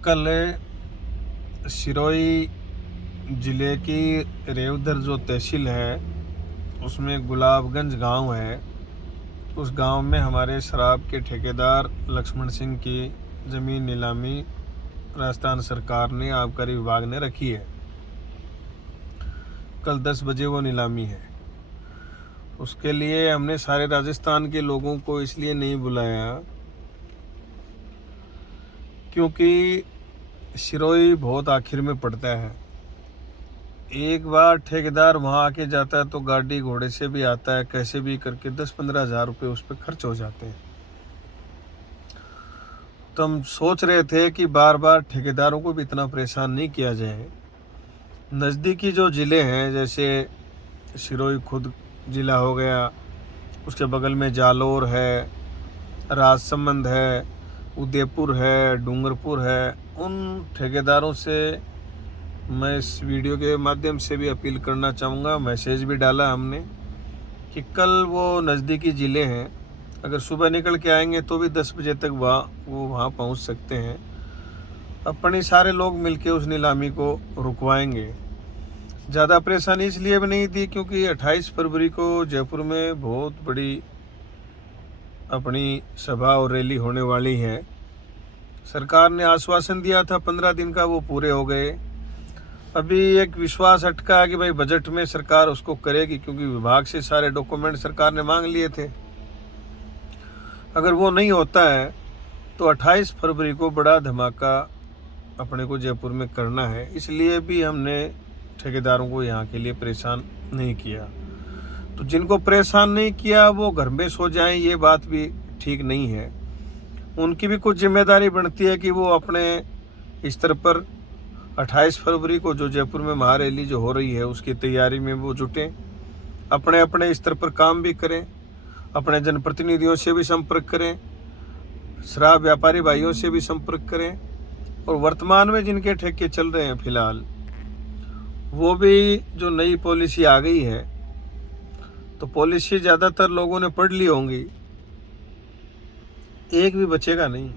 कल सिरोही ज़िले की रेवदर जो तहसील है उसमें गुलाबगंज गांव है। उस गांव में हमारे शराब के ठेकेदार लक्ष्मण सिंह की ज़मीन नीलामी राजस्थान सरकार ने आबकारी विभाग ने रखी है। कल 10 बजे वो नीलामी है। उसके लिए हमने सारे राजस्थान के लोगों को इसलिए नहीं बुलाया क्योंकि सिरोही बहुत आखिर में पड़ता है। एक बार ठेकेदार वहाँ आके जाता है तो गाड़ी घोड़े से भी आता है, कैसे भी करके 10-15 हज़ार रुपये उस पर खर्च हो जाते हैं। तो हम सोच रहे थे कि बार बार ठेकेदारों को भी इतना परेशान नहीं किया जाए। नज़दीकी जो ज़िले हैं जैसे सिरोही खुद ज़िला हो गया, उसके बगल में जालोर है, राजसमंद है, उदयपुर है, डूंगरपुर है, उन ठेकेदारों से मैं इस वीडियो के माध्यम से भी अपील करना चाहूँगा। मैसेज भी डाला हमने कि कल वो नज़दीकी ज़िले हैं, अगर सुबह निकल के आएंगे तो भी 10 बजे तक वो वहाँ पहुँच सकते हैं। अपने सारे लोग मिलके उस नीलामी को रुकवाएंगे। ज़्यादा परेशानी इसलिए भी नहीं थी क्योंकि 28 फरवरी को जयपुर में बहुत बड़ी अपनी सभा और रैली होने वाली है। सरकार ने आश्वासन दिया था 15 दिन का, वो पूरे हो गए। अभी एक विश्वास अटका कि भाई बजट में सरकार उसको करेगी, क्योंकि विभाग से सारे डॉक्यूमेंट सरकार ने मांग लिए थे। अगर वो नहीं होता है तो 28 फरवरी को बड़ा धमाका अपने को जयपुर में करना है। इसलिए भी हमने ठेकेदारों को यहाँ के लिए परेशान नहीं किया। तो जिनको परेशान नहीं किया वो घर में सो जाएं, ये बात भी ठीक नहीं है। उनकी भी कुछ जिम्मेदारी बनती है कि वो अपने स्तर पर 28 फरवरी को जो जयपुर में महारैली जो हो रही है उसकी तैयारी में वो जुटें, अपने अपने स्तर पर काम भी करें, अपने जनप्रतिनिधियों से भी संपर्क करें, शराब व्यापारी भाइयों से भी संपर्क करें, और वर्तमान में जिनके ठेके चल रहे हैं फिलहाल वो भी जो नई पॉलिसी आ गई है तो पॉलिसी ज़्यादातर लोगों ने पढ़ ली होंगी, एक भी बचेगा नहीं।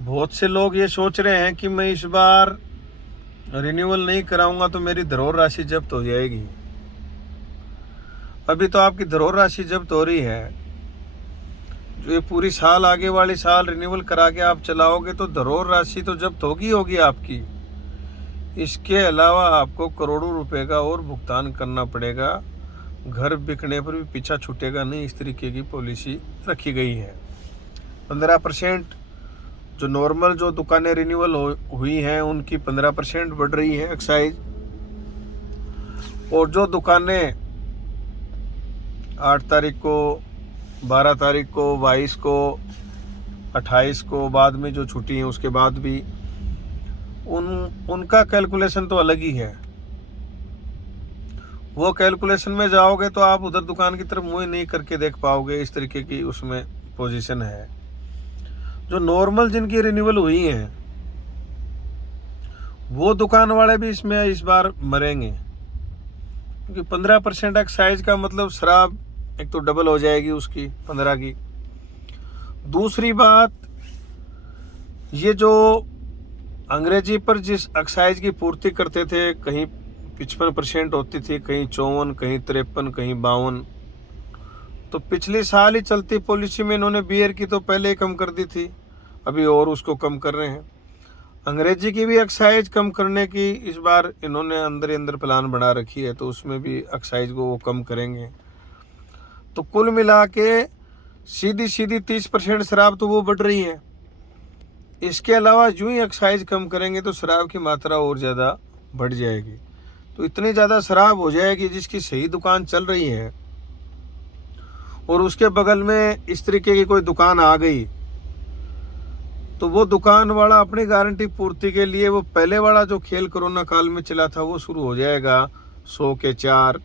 बहुत से लोग ये सोच रहे हैं कि मैं इस बार रिन्यूअल नहीं कराऊंगा तो मेरी धरोहर राशि जब्त हो जाएगी। अभी तो आपकी धरोहर राशि जब्त हो रही है। जो ये पूरी साल आगे वाली साल रिन्यूअल करा के आप चलाओगे तो धरोहर राशि तो जब्त होगी आपकी। इसके अलावा आपको करोड़ों रुपए का और भुगतान करना पड़ेगा। घर बिकने पर भी पीछा छूटेगा नहीं, इस तरीके की पॉलिसी रखी गई है। 15% जो नॉर्मल जो दुकानें रिन्यूअल हुई हैं उनकी 15% बढ़ रही है एक्साइज, और जो दुकानें 8 तारीख को, 12 तारीख को, 22 को, 28 को बाद में जो छुट्टी हैं उसके बाद भी उनका कैलकुलेशन तो अलग ही है। वो कैलकुलेशन में जाओगे तो आप उधर दुकान की तरफ मुँह नहीं करके देख पाओगे, इस तरीके की उसमें पोजीशन है। जो नॉर्मल जिनकी रिन्यूअल हुई हैं वो दुकान वाले भी इसमें इस बार मरेंगे, क्योंकि 15% एक्साइज का मतलब शराब एक तो डबल हो जाएगी उसकी 15 की। दूसरी बात, ये जो अंग्रेजी पर जिस एक्साइज की पूर्ति करते थे, कहीं 55% होती थी, कहीं 54, कहीं 53, कहीं 52, तो पिछले साल ही चलती पॉलिसी में इन्होंने बियर की तो पहले ही कम कर दी थी, अभी और उसको कम कर रहे हैं। अंग्रेजी की भी एक्साइज कम करने की इस बार इन्होंने अंदर प्लान बना रखी है, तो उसमें भी एक्साइज को वो कम करेंगे। तो कुल मिला के सीधी 30% शराब तो वो बढ़ रही है। इसके अलावा यूं ही एक्साइज कम करेंगे तो शराब की मात्रा और ज़्यादा बढ़ जाएगी। तो इतनी ज़्यादा शराब हो जाएगी जिसकी सही दुकान चल रही है और उसके बगल में इस तरीके की कोई दुकान आ गई तो वो दुकान वाला अपनी गारंटी पूर्ति के लिए वो पहले वाला जो खेल कोरोना काल में चला था वो शुरू हो जाएगा। 100 के 4,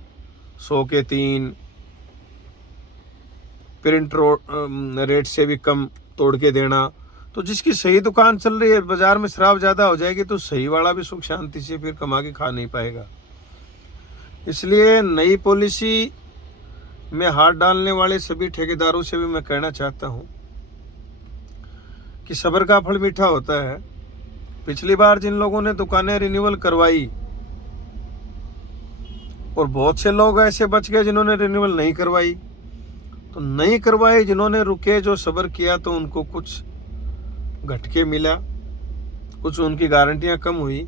100 के 3, प्रिंट रेट से भी कम तोड़ के देना। तो जिसकी सही दुकान चल रही है, बाजार में शराब ज़्यादा हो जाएगी तो सही वाला भी सुख शांति से फिर कमा के खा नहीं पाएगा। इसलिए नई पॉलिसी में हाथ डालने वाले सभी ठेकेदारों से भी मैं कहना चाहता हूँ कि सब्र का फल मीठा होता है। पिछली बार जिन लोगों ने दुकानें रिन्यूअल करवाई और बहुत से लोग ऐसे बच गए जिन्होंने रिन्यूअल नहीं करवाई, तो नहीं करवाई जिन्होंने रुके, जो सब्र किया, तो उनको कुछ घटके मिला, कुछ उनकी गारंटियां कम हुई,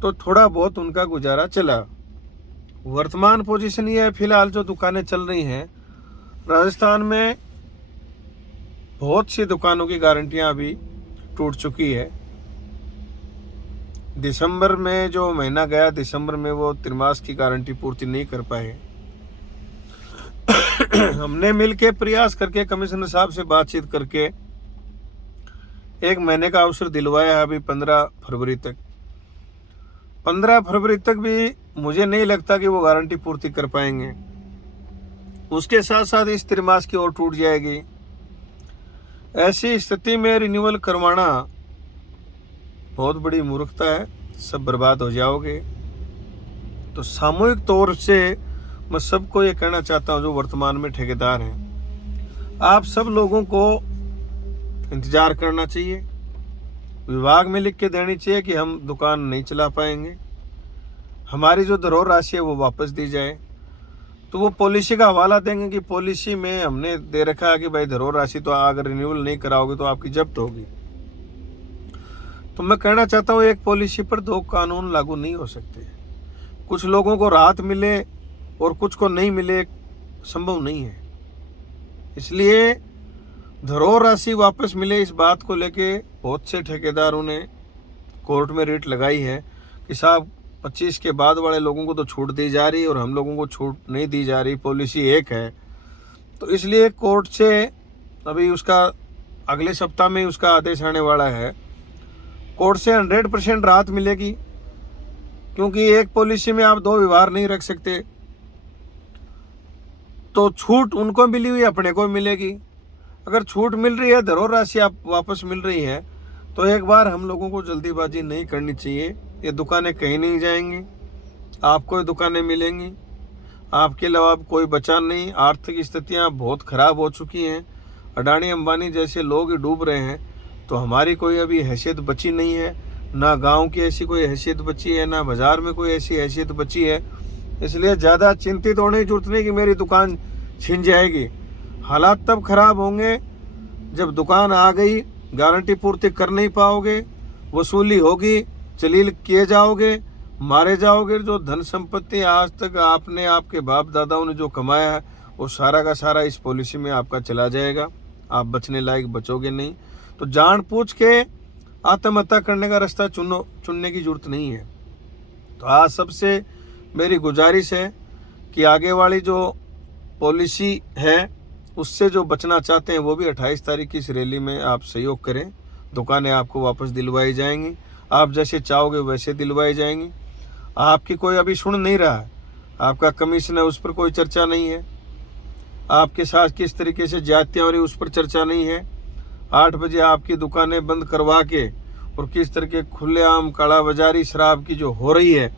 तो थोड़ा बहुत उनका गुजारा चला। वर्तमान पोजीशन ये है, फिलहाल जो दुकानें चल रही हैं राजस्थान में, बहुत सी दुकानों की गारंटियां अभी टूट चुकी है। दिसंबर में जो महीना गया, दिसंबर में वो त्रिमास की गारंटी पूर्ति नहीं कर पाए। हमने मिलके प्रयास करके कमिश्नर साहब से बातचीत करके 1 महीने का अवसर दिलवाया है, अभी 15 फरवरी तक। 15 फरवरी तक भी मुझे नहीं लगता कि वो गारंटी पूर्ति कर पाएंगे। उसके साथ साथ इस त्रिमास की और टूट जाएगी। ऐसी स्थिति में रिन्यूअल करवाना बहुत बड़ी मूर्खता है, सब बर्बाद हो जाओगे। तो सामूहिक तौर से मैं सबको ये कहना चाहता हूँ, जो वर्तमान में ठेकेदार हैं, आप सब लोगों को इंतजार करना चाहिए। विभाग में लिख के देनी चाहिए कि हम दुकान नहीं चला पाएंगे, हमारी जो धरोहर राशि है वो वापस दी जाए। तो वो पॉलिसी का हवाला देंगे कि पॉलिसी में हमने दे रखा है कि भाई धरोहर राशि तो अगर रिन्यूअल नहीं कराओगे तो आपकी जब्त होगी। तो मैं कहना चाहता हूँ, एक पॉलिसी पर 2 कानून लागू नहीं हो सकते। कुछ लोगों को राहत मिले और कुछ को नहीं मिले, संभव नहीं है। इसलिए धरोहर राशि वापस मिले, इस बात को लेके बहुत से ठेकेदारों ने कोर्ट में रिट लगाई है कि साहब 25 के बाद वाले लोगों को तो छूट दी जा रही है और हम लोगों को छूट नहीं दी जा रही, पॉलिसी एक है। तो इसलिए कोर्ट से अभी उसका अगले सप्ताह में उसका आदेश आने वाला है। कोर्ट से 100% राहत मिलेगी, क्योंकि एक पॉलिसी में आप 2 व्यवहार नहीं रख सकते। तो छूट उनको मिली हुई अपने को मिलेगी। अगर छूट मिल रही है, धरोहर राशि आप वापस मिल रही है, तो एक बार हम लोगों को जल्दीबाजी नहीं करनी चाहिए। ये दुकानें कहीं नहीं जाएंगी, आपको दुकानें मिलेंगी, आपके अलावा कोई बचा नहीं। आर्थिक स्थितियां बहुत खराब हो चुकी हैं, अडानी अंबानी जैसे लोग डूब रहे हैं, तो हमारी कोई अभी हैसियत बची नहीं है। ना गांव की ऐसी कोई हैसियत बची है, ना बाजार में कोई ऐसी हैसियत बची है। इसलिए ज़्यादा चिंतित होने की जरूरत नहीं कि मेरी दुकान छिन जाएगी। हालात तब खराब होंगे जब दुकान आ गई, गारंटी पूर्ति कर नहीं पाओगे, वसूली होगी, जलील किए जाओगे, मारे जाओगे। जो धन संपत्ति आज तक आपने, आपके बाप दादाओं ने जो कमाया है, वो सारा का सारा इस पॉलिसी में आपका चला जाएगा। आप बचने लायक बचोगे नहीं। तो जान पूछ के आत्महत्या करने का रास्ता चुनने की जरूरत नहीं है। तो आज सबसे मेरी गुजारिश है कि आगे वाली जो पॉलिसी है उससे जो बचना चाहते हैं वो भी 28 तारीख की इस रैली में आप सहयोग करें। दुकानें आपको वापस दिलवाई जाएंगी, आप जैसे चाहोगे वैसे दिलवाई जाएंगी। आपकी कोई अभी सुन नहीं रहा है, आपका कमीशन है उस पर कोई चर्चा नहीं है, आपके साथ किस तरीके से ज्यादतियाँ हो रही उस पर चर्चा नहीं है। 8 बजे आपकी दुकानें बंद करवा के और किस तरह के खुलेआम कालाबाजारी शराब की जो हो रही है,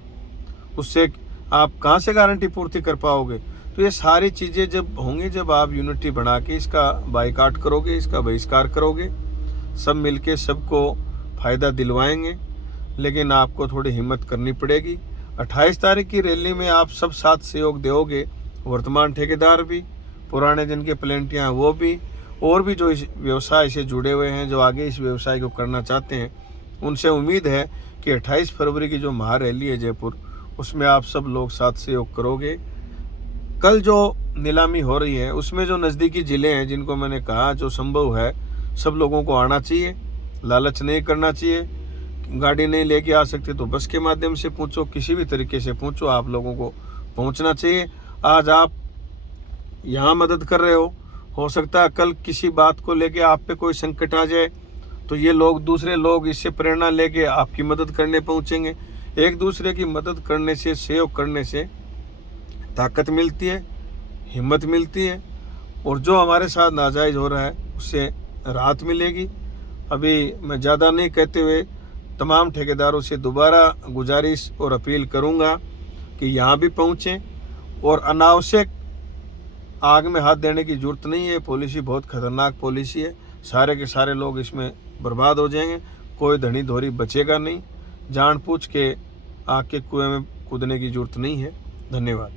उससे आप कहाँ से गारंटी पूर्ति कर पाओगे। तो ये सारी चीज़ें जब होंगी, जब आप यूनिटी बना के इसका बाइकाट करोगे, इसका बहिष्कार करोगे, सब मिलके सबको फ़ायदा दिलवाएंगे। लेकिन आपको थोड़ी हिम्मत करनी पड़ेगी। 28 तारीख की रैली में आप सब साथ सहयोग दोगे, वर्तमान ठेकेदार भी, पुराने जिनके प्लेंटियाँ हैं वो भी, और भी जो इस व्यवसाय से जुड़े हुए हैं, जो आगे इस व्यवसाय को करना चाहते हैं। उनसे उम्मीद है कि 28 फरवरी की जो महारैली है जयपुर, उसमें आप सब लोग साथ सहयोग करोगे। कल जो नीलामी हो रही है उसमें जो नज़दीकी ज़िले हैं, जिनको मैंने कहा जो संभव है सब लोगों को आना चाहिए, लालच नहीं करना चाहिए। गाड़ी नहीं लेके आ सकते तो बस के माध्यम से पहुँचो, किसी भी तरीके से पहुँचो, आप लोगों को पहुँचना चाहिए। आज आप यहाँ मदद कर रहे हो सकता है कल किसी बात को लेके आप पे कोई संकट आ जाए तो ये लोग, दूसरे लोग इससे प्रेरणा लेके आपकी मदद करने पहुँचेंगे। एक दूसरे की मदद करने से, सहयोग करने से ताकत मिलती है, हिम्मत मिलती है, और जो हमारे साथ नाजायज़ हो रहा है उससे राहत मिलेगी। अभी मैं ज़्यादा नहीं कहते हुए तमाम ठेकेदारों से दोबारा गुजारिश और अपील करूंगा कि यहाँ भी पहुँचें, और अनावश्यक आग में हाथ देने की ज़रूरत नहीं है। पॉलिसी बहुत ख़तरनाक पॉलिसी है, सारे के सारे लोग इसमें बर्बाद हो जाएंगे, कोई धनी धोरी बचेगा नहीं। जान पूछ के आग के कुएं में कूदने की जरूरत नहीं है। धन्यवाद।